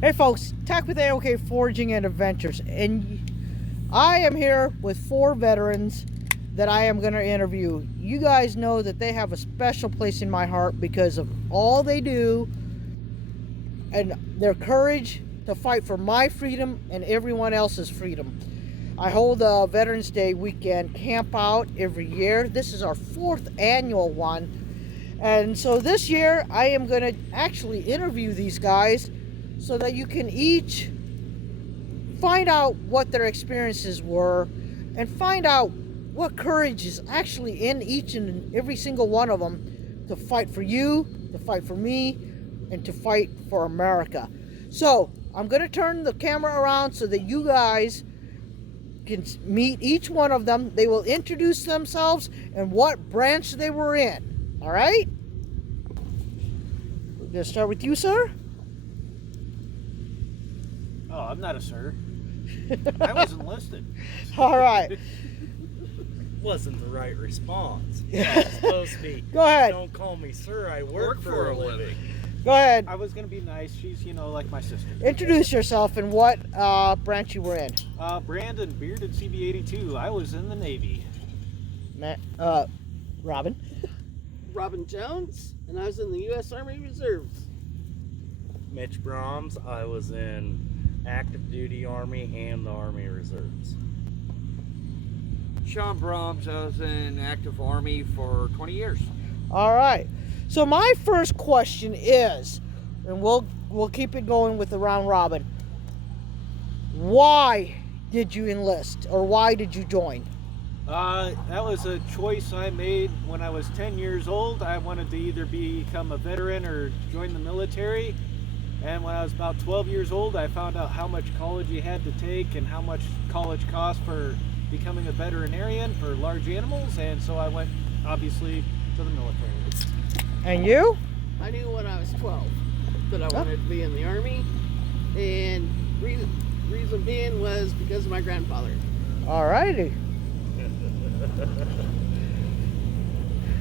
Hey folks, Thack with AOK Foraging and Adventures, and I am here with 4 veterans that I am going to interview. You guys know that they have a special place in my heart because of all they do and their courage to fight for my freedom and everyone else's freedom. I hold a Veterans Day weekend camp out every year. This is our 4th annual one. And so this year I am going to actually interview these guys so that you can each find out what their experiences were and find out what courage is actually in each and every single one of them to fight for you, to fight for me, and to fight for America. So I'm going to turn the camera around so that you guys can meet each one of them. They will introduce themselves and what branch they were in. All right? We're going to start with you, sir. Oh, I'm not a sir. I was enlisted. All right. Wasn't the right response. Yeah, it's supposed to be. Go ahead. Don't call me sir. I work for a living. Go ahead. I was going to be nice. She's, like my sister. Introduce yourself and what branch you were in. Brandon, BeardedSeaBee82. I was in the Navy. Robin. Robin Jones, and I was in the U.S. Army Reserves. Mitch Brahms. I was in active duty Army and the Army Reserves. Sean Brahms, I was in active Army for 20 years. All right. So my first question is, and we'll keep it going with the round robin. Why did you enlist, or why did you join? That was a choice I made when I was 10 years old. I wanted to either become a veteran or join the military. And when I was about 12 years old, I found out how much college you had to take and how much college cost for becoming a veterinarian for large animals. And so I went, obviously, to the military. And you? I knew when I was 12 that I wanted to be in the Army, and reason being was because of my grandfather. All righty.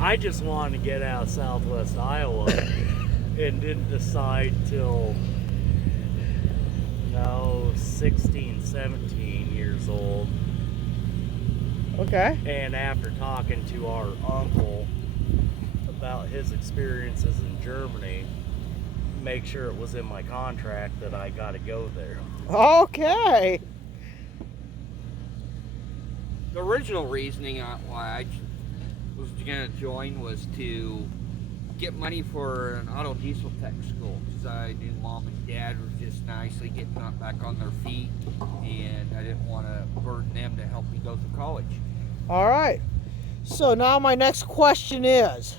I just wanted to get out of southwest Iowa and didn't decide till 16, 17 years old. Okay. And after talking to our uncle about his experiences in Germany, make sure it was in my contract that I got to go there. Okay. The original reasoning why I was going to join was to get money for an auto diesel tech school, because I knew mom and dad were just nicely getting back on their feet, and I didn't want to burden them to help me go through college. All right. So now my next question is,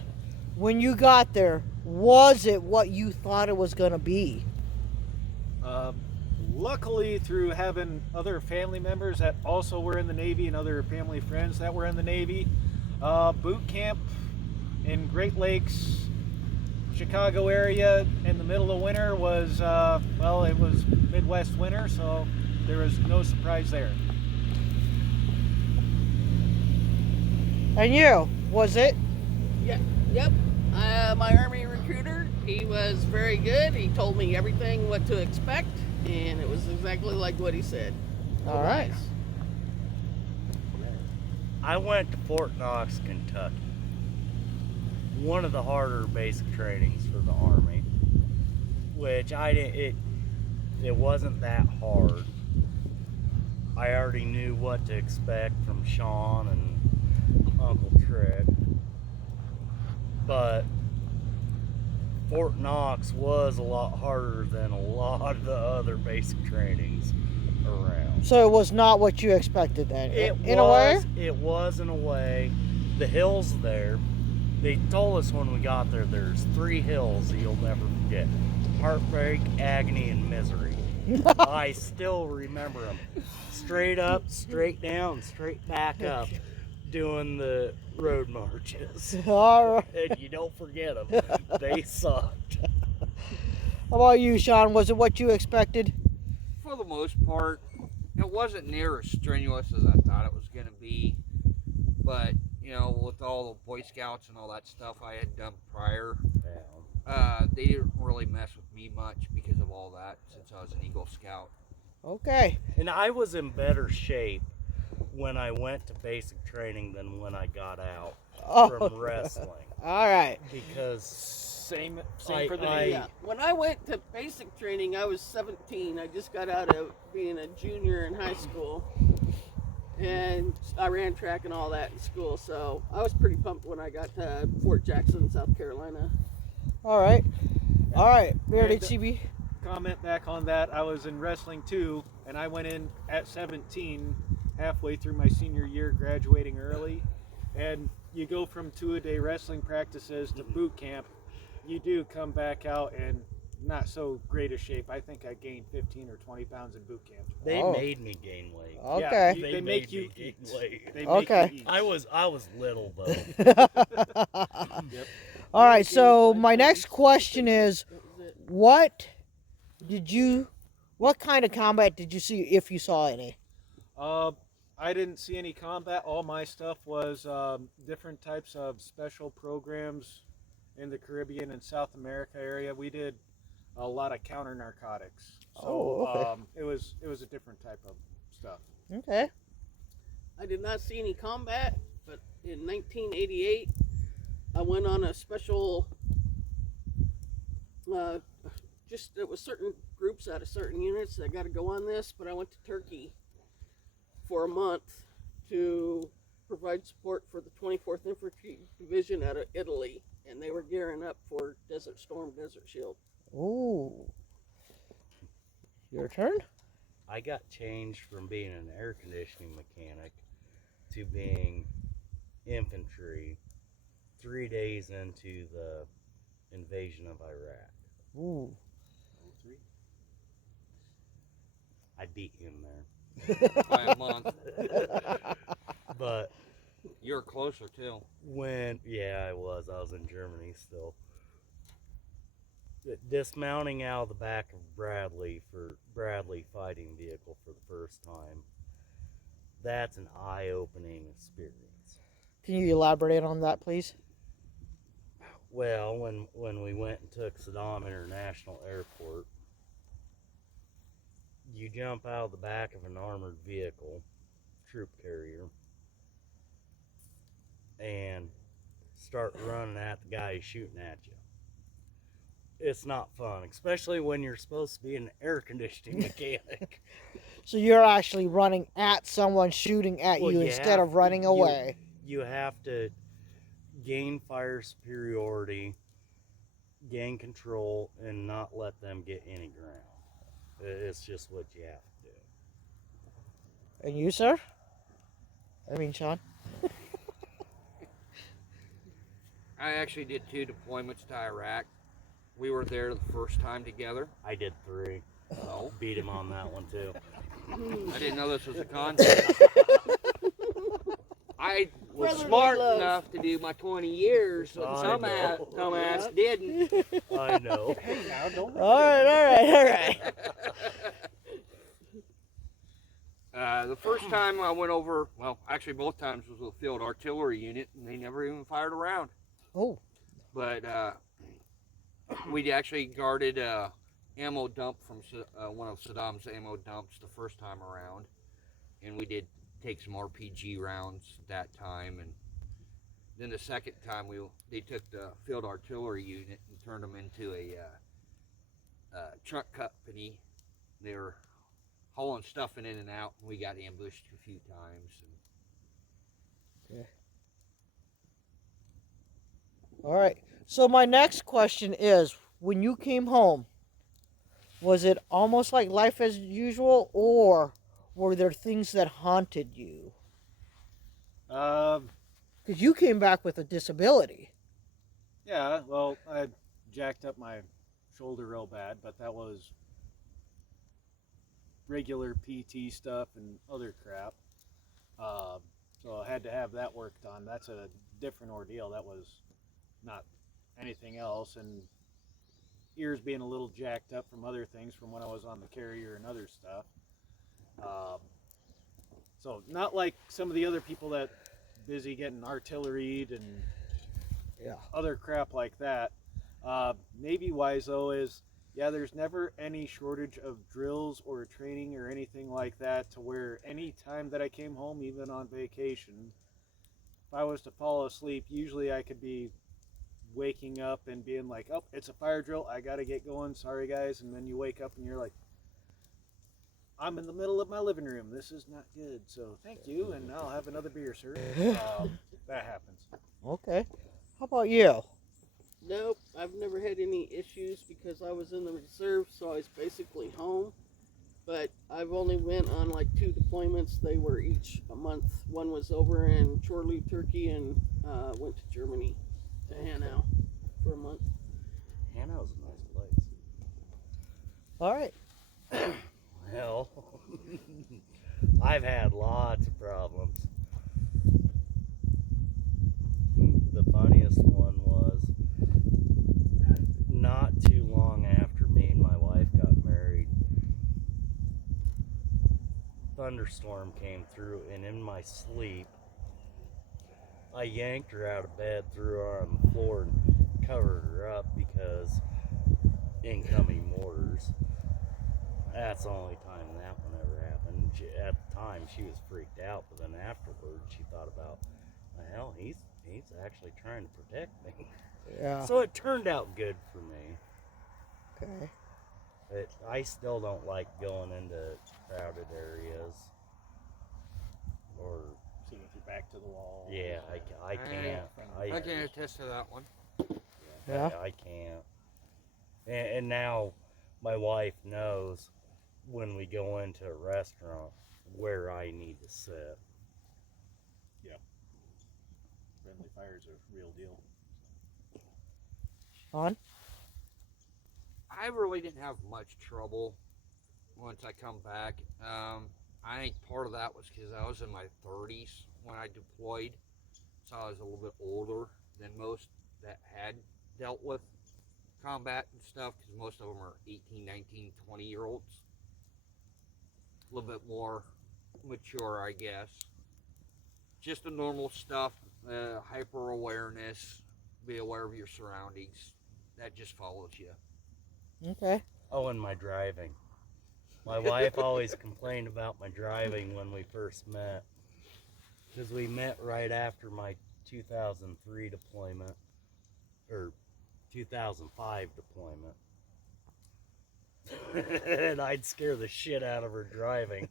when you got there, was it what you thought it was going to be? Luckily, through having other family members that also were in the Navy and other family friends that were in the Navy, boot camp in Great Lakes, Chicago area in the middle of winter was, it was Midwest winter, so there was no surprise there. And you, was it? Yeah. Yep. My Army recruiter, he was very good. He told me everything what to expect, and it was exactly like what he said. All right. Nice. I went to Fort Knox, Kentucky. One of the harder basic trainings for the Army, which it wasn't that hard. I already knew what to expect from Sean and Uncle Trick, but Fort Knox was a lot harder than a lot of the other basic trainings around. So it was not what you expected then, in a way? It was in a way. The hills there, they told us when we got there, there's 3 hills that you'll never forget. Heartbreak, agony, and misery. I still remember them. Straight up, straight down, straight back up, doing the road marches. All right. And you don't forget them. They sucked. How about you, Sean? Was it what you expected? For the most part, it wasn't near as strenuous as I thought it was going to be, but with all the Boy Scouts and all that stuff I had done prior, They didn't really mess with me much because of all that, since I was an Eagle Scout. Okay. And I was in better shape when I went to basic training than when I got out from wrestling. All right. Because Same for the Navy. Yeah. When I went to basic training, I was 17. I just got out of being a junior in high school. And I ran track and all that in school. So I was pretty pumped when I got to Fort Jackson, South Carolina. All right. All right. Bearded CB. Comment back on that. I was in wrestling too, and I went in at 17, halfway through my senior year, graduating early. And you go from 2-a-day wrestling practices to boot camp. You do come back out in not so great a shape. I think I gained 15 or 20 pounds in boot camp. they Oh. made me gain weight. Okay. Yeah, They they make made you me gain eat. weight. They make Okay. you eat. I was little though. Yep. All right. So my next question is, That was it. what kind of combat did you see, if you saw any? I didn't see any combat. All my stuff was different types of special programs in the Caribbean and South America area. We did a lot of counter narcotics. So Oh, okay. it was a different type of stuff. Okay. I did not see any combat, but in 1988, I went on a special. It was certain groups out of certain units that got to go on this, but I went to Turkey for a month to provide support for the 24th Infantry Division out of Italy, and they were gearing up for Desert Storm, Desert Shield. Ooh. Your turn. I got changed from being an air conditioning mechanic to being infantry 3 days into the invasion of Iraq. Ooh. I beat him there. By a month. But You're closer too. I was in Germany still. Dismounting out of the back of Bradley fighting vehicle for the first time, that's an eye-opening experience. Can you elaborate on that, please? Well, when we went and took Saddam International Airport, you jump out of the back of an armored vehicle, troop carrier, and start running at the guy who's shooting at you. It's not fun, especially when you're supposed to be an air conditioning mechanic. So you're actually running at someone shooting at Well, you instead of running away. You have to gain fire superiority, gain control, and not let them get any ground. It's just what you have to do. And you, sir? I mean, Sean? I actually did 2 deployments to Iraq. We were there the first time together. I did 3. No, Beat him on that one too. I didn't know this was a concept. I was Brotherly smart love. enough to do my 20 years, but I some know. dumbass didn't. I know. Now don't. All right. The first time I went over, well, actually both times was with a field artillery unit, and they never even fired a round. Oh. But we actually guarded a ammo dump from one of Saddam's ammo dumps the first time around, and we did take some RPG rounds that time. And then the second time they took the field artillery unit and turned them into a truck company. They were hauling stuff in and out, and we got ambushed a few times. Okay. All right. So my next question is, when you came home, was it almost like life as usual, or were there things that haunted you? Because you came back with a disability. Yeah, well, I jacked up my shoulder real bad, but that was regular PT stuff and other crap. So I had to have that worked on. That's a different ordeal. That was not anything else. And ears being a little jacked up from other things from when I was on the carrier and other stuff. So not like some of the other people that busy getting artilleried and other crap like that. Navy-wise, though, is, yeah, there's never any shortage of drills or training or anything like that, to where any time that I came home, even on vacation, if I was to fall asleep, usually I could be waking up and being like, oh, it's a fire drill, I gotta get going, sorry guys, and then you wake up and you're like, I'm in the middle of my living room, this is not good, so thank you, and I'll have another beer, sir. That happens. Okay. How about you? Nope, I've never had any issues because I was in the reserve, so I was basically home. But I've only went on like 2 deployments. They were each a month. One was over in Chorley, Turkey, and went to Germany, to Hanau for a month. Hanau's a nice place. All right. Well, I've had lots of problems. The funniest one was not too long after me and my wife got married. Thunderstorm came through, and in my sleep, I yanked her out of bed, threw her on the floor, and covered her up because incoming mortars. That's the only time that one ever happened. At the time, she was freaked out, but then afterwards, she thought about, well, he's actually trying to protect me. Yeah. So it turned out good for me. Okay. But I still don't like going into crowded areas. Or Seeing with your back to the wall. yeah, I can't. I can attest to that one. Yeah. I can't. And now my wife knows when we go into a restaurant where I need to sit. Friendly fire's a real deal. On? I really didn't have much trouble once I come back. I think part of that was because I was in my 30s when I deployed, so I was a little bit older than most that had dealt with combat and stuff, because most of them are 18, 19, 20-year-olds. A little bit more mature, I guess. Just the normal stuff, hyper awareness, be aware of your surroundings. That just follows you. Okay. Oh, and my driving. My wife always complained about my driving when we first met, because we met right after my 2003 deployment, or 2005 deployment. And I'd scare the shit out of her driving.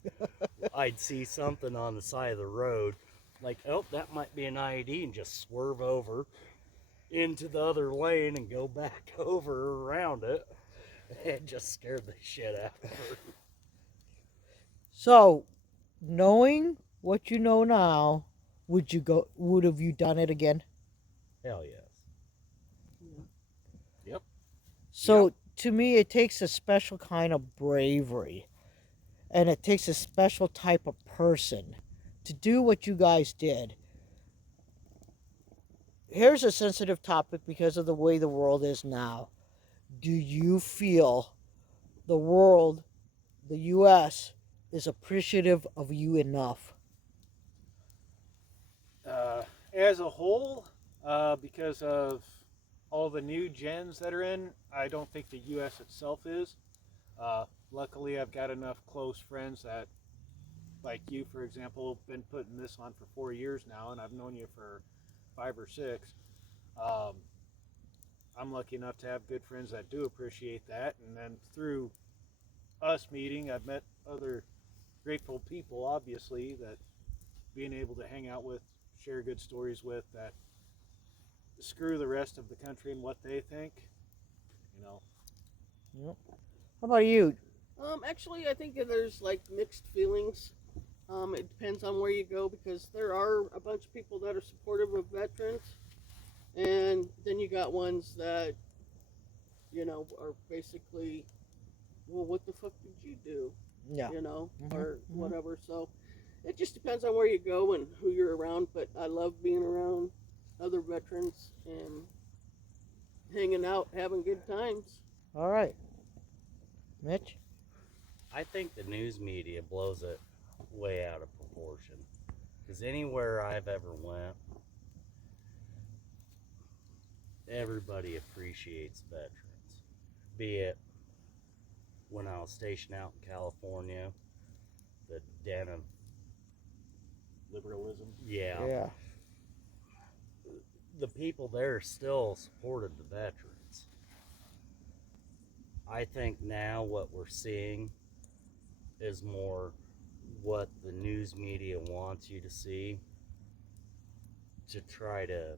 I'd see something on the side of the road, like, oh, that might be an IED, and just swerve over into the other lane and go back over around it. It just scared the shit out of her. So, knowing what you know now, would have you done it again? Hell yes. Yep. So, to me, it takes a special kind of bravery, and it takes a special type of person to do what you guys did. Here's a sensitive topic because of the way the world is now. Do you feel the world, the U.S., is appreciative of you enough? As a whole, because of all the new gens that are in, I don't think the U.S. itself is. Luckily, I've got enough close friends that, like you, for example, been putting this on for 4 years now, and I've known you for 5 or 6. I'm lucky enough to have good friends that do appreciate that, and then through us meeting, I've met other grateful people, obviously, that being able to hang out with, share good stories with, that screw the rest of the country and what they think, you know. Yep. How about you? Actually, I think that there's like mixed feelings. It depends on where you go, because there are a bunch of people that are supportive of veterans, and then you got ones that, you know, are basically, well, what the fuck did you do? Yeah. You know, Mhm, or mhm. whatever. So it just depends on where you go and who you're around. But I love being around other veterans and hanging out, having good times. All right. Mitch? I think the news media blows it way out of proportion. Because anywhere I've ever went, everybody appreciates veterans. Be it when I was stationed out in California, the den of Liberalism. Yeah. The people there still supported the veterans. I think now what we're seeing is more what the news media wants you to see, to try to,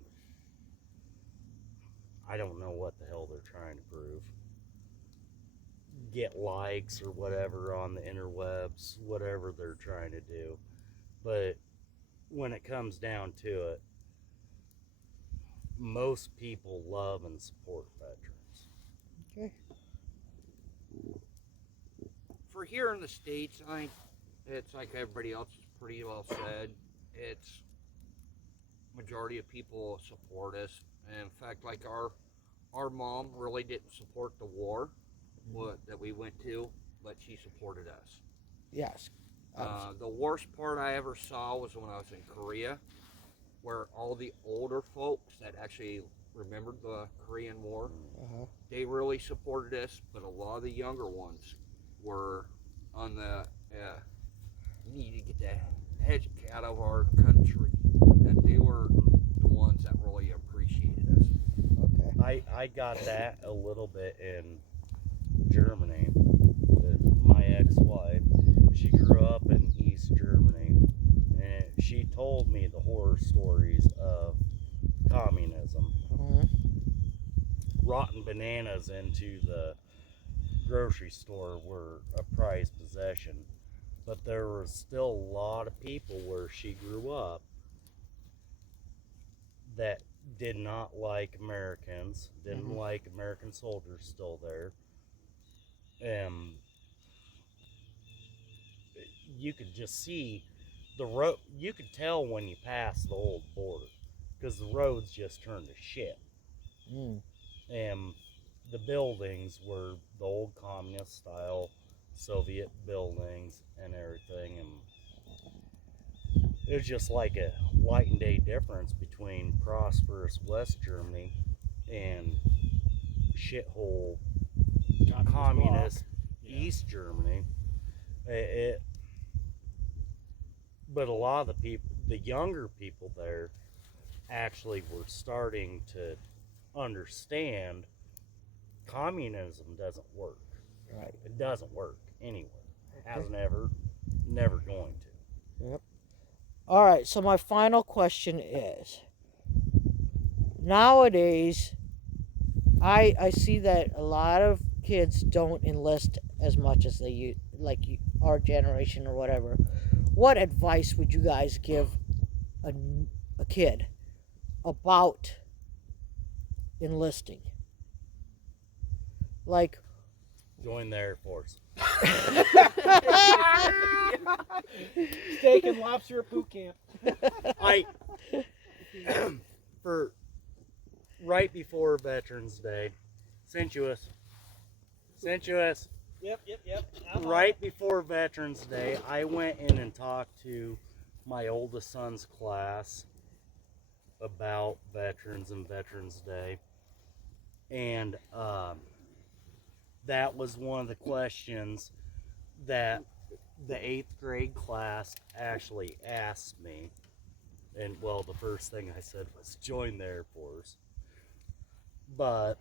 I don't know what the hell they're trying to prove. Get likes or whatever on the interwebs, whatever they're trying to do. But when it comes down to it, most people love and support veterans. Okay. For here in the States, I think it's like everybody else has pretty well said. It's majority of people support us. And in fact, like our mom really didn't support the war that we went to, but she supported us. Yes. The worst part I ever saw was when I was in Korea, where all the older folks that actually remembered the Korean War, they really supported us, but a lot of the younger ones were on the, we need to get the heck out of our country. That they were the ones that really appreciated us. Okay. I got that a little bit in Germany. My ex-wife, she grew up in East Germany, and she told me the horror stories of communism. Rotten bananas into the grocery store were a prized possession, but there was still a lot of people where she grew up that did not like Americans, didn't like American soldiers still there. You could just see the road. You could tell when you passed the old border, because the roads just turned to shit. And the buildings were the old communist style Soviet buildings and everything, and it was just like a light and day difference between prosperous West Germany and shithole communist East Germany. But a lot of the people, the younger people there, actually were starting to understand communism doesn't work. Right. It doesn't work anywhere. Hasn't ever, never going to. Yep. All right, so my final question is, nowadays, I see that a lot of kids don't enlist as much as they like our generation or whatever. What advice would you guys give a kid about enlisting? Like, Join the Air Force. Steak and lobster at boot camp. For right before Veterans Day, sensuous. Yep. Right before Veterans Day, I went in and talked to my oldest son's class about veterans and Veterans Day, and that was one of the questions that the 8th grade class actually asked me. And well, the first thing I said was join the Air Force. But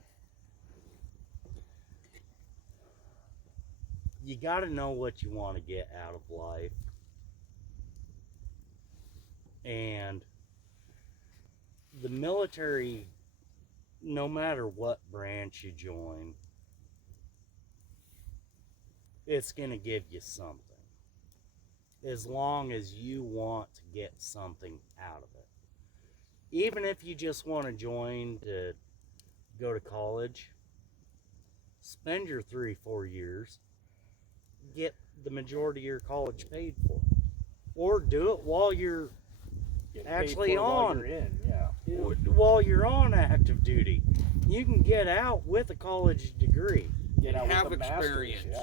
you got to know what you want to get out of life. And the military, no matter what branch you join, it's going to give you something, as long as you want to get something out of it. Even if you just want to join to go to college, spend your 3-4 years, get the majority of your college paid for, or do it while you're actually on, while you're on active duty. You can get out with a college degree, Have experience.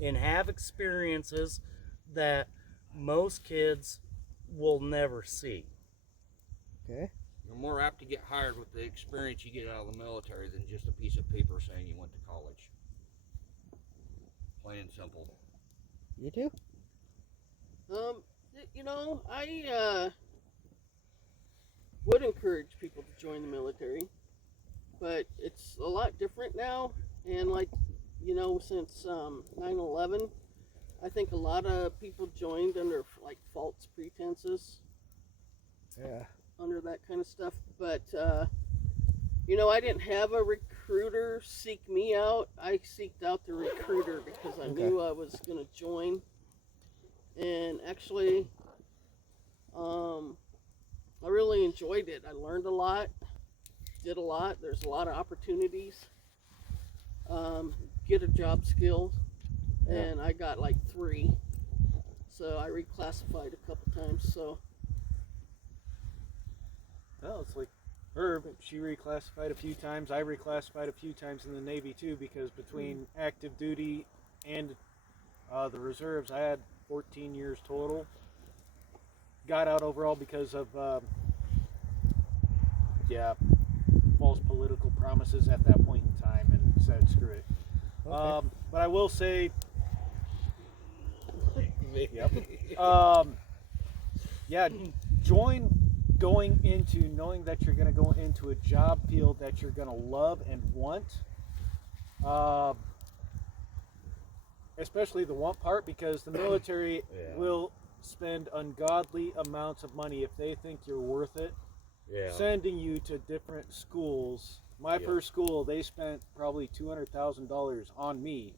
and have experiences that most kids will never see. okay. You're more apt to get hired with the experience you get out of the military than just a piece of paper saying you went to college. Plain and simple. You too? You know, I would encourage people to join the military, but it's a lot different now. And like, you know, since 9/11, I think a lot of people joined under like false pretenses. Yeah. Under that kind of stuff. But you know, I didn't have a recruiter seek me out. I seeked out the recruiter because I knew I was going to join. And actually, I really enjoyed it. I learned a lot, did a lot. There's a lot of opportunities. Get a job skill, and I got like 3. So I reclassified a couple times. So. Well, it's like her, she reclassified a few times. I reclassified a few times in the Navy too, because between active duty and the reserves, I had 14 years total. Got out overall because of, false political promises at that point in time, and said screw it. Okay. But I will say, join going into knowing that you're going to go into a job field that you're going to love and want, especially the want part, because the military will spend ungodly amounts of money if they think you're worth it, sending you to different schools. My first school, they spent probably $200,000 on me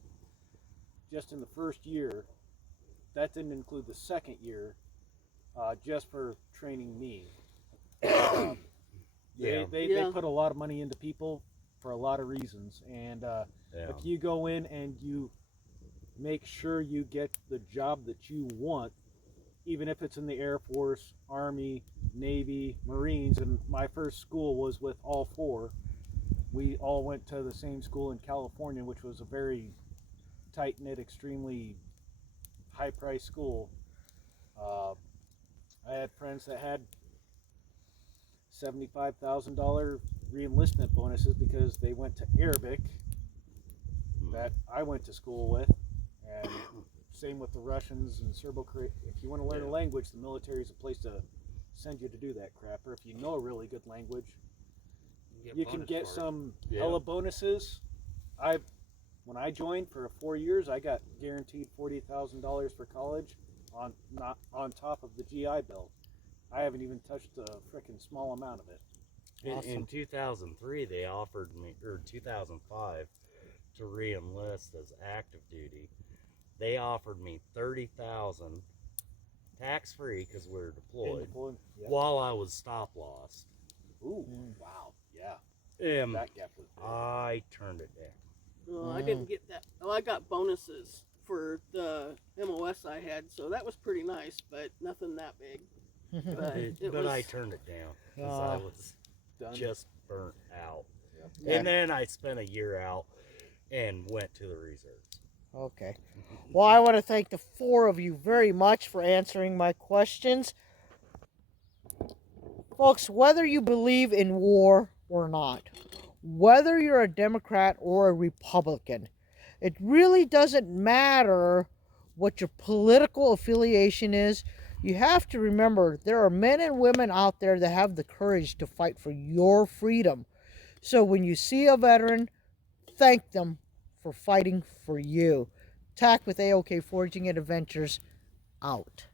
just in the first year. That didn't include the second year, just for training me. They put a lot of money into people for a lot of reasons, and if you go in and you make sure you get the job that you want, even if it's in the Air Force, Army, Navy, Marines, and my first school was with all 4. We all went to the same school in California, which was a very tight-knit, extremely high-priced school. I had friends that had $75,000 re-enlistment bonuses because they went to Arabic that I went to school with, and same with the Russians and Serbo-Croatian. If you want to learn a language, the military is a place to send you to do that crap. Or if you know a really good language, you can get some hella bonuses. When I joined for 4 years, I got guaranteed $40,000 for college on top of the GI Bill. I haven't even touched a frickin' small amount of it. Awesome. In 2003, they offered me, or 2005, to re-enlist as active duty. They offered me $30,000 tax-free because we were deployed, while I was stop loss. Ooh, wow, yeah. That gap was big. I turned it down. No, I didn't get that. Oh, I got bonuses for the MOS I had, so that was pretty nice, but nothing that big. But I turned it down because I was just burnt out. Yeah. And then I spent a year out and went to the reserves. Okay. Well, I want to thank the 4 of you very much for answering my questions. Folks, whether you believe in war or not, whether you're a Democrat or a Republican, it really doesn't matter what your political affiliation is. You have to remember there are men and women out there that have the courage to fight for your freedom. So when you see a veteran, thank them for fighting for you. Thack with AOK Foraging and Adventures, out.